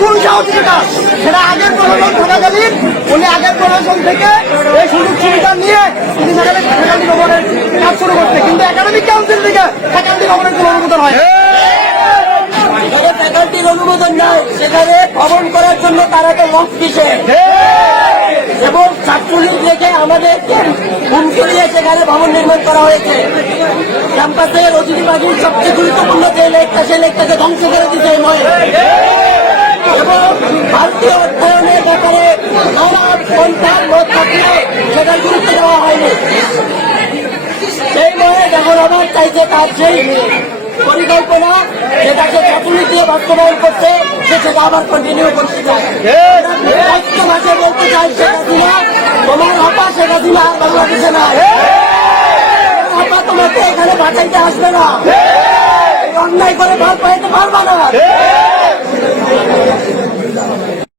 কোন সাহস সেটা আগের প্রশাসন থাকাকালীন উনি আগের প্রশাসন থেকে এই সুযোগ সুবিধা নিয়ে তিনি সেখানে ভবনের কাজ শুরু করতে কিন্তু একাডেমিক কাউন্সিল থেকে ফ্যাকাল্টি ভবনের কোনো অনুমোদন হয় ফ্যাকাল্টির অনুমোদন নাই। সেখানে ভ্রমণ করার জন্য তারা তো লক কিসে এবং ছাত্রলীগ রেখে আমাদেরকে হুমকি দিয়ে সেখানে ভবন নির্মাণ করা হয়েছে। ক্যাম্পাসের অতিথিবাদীর সবচেয়ে গুরুত্বপূর্ণ যে লেকটা, সেই লেকটাকে ধ্বংস করে দিতে এবং ভারতীয় অধ্যয়নের ব্যাপারে নানা পন্থার মত থাকলে সেটার গুরুত্ব দেওয়া হয়নি। সেই ময়ে যখন আবার চাইছে তার সেই পরিকল্পনা যেটাকে ছাত্রলীগ দিয়ে বাস্তবায়ন করছে সে সেটা আবার কন্টিনিউ করতে চায়। ভাষায় বলতে চাই, শেখ হাসিনা, তোমার হপা শেখ হাসিনা আর বাংলাদেশে না হপা তোমাকে এখানে বাঁচাইতে আসবে না। অন্যায় করে ভাব পাইতে পারবা না।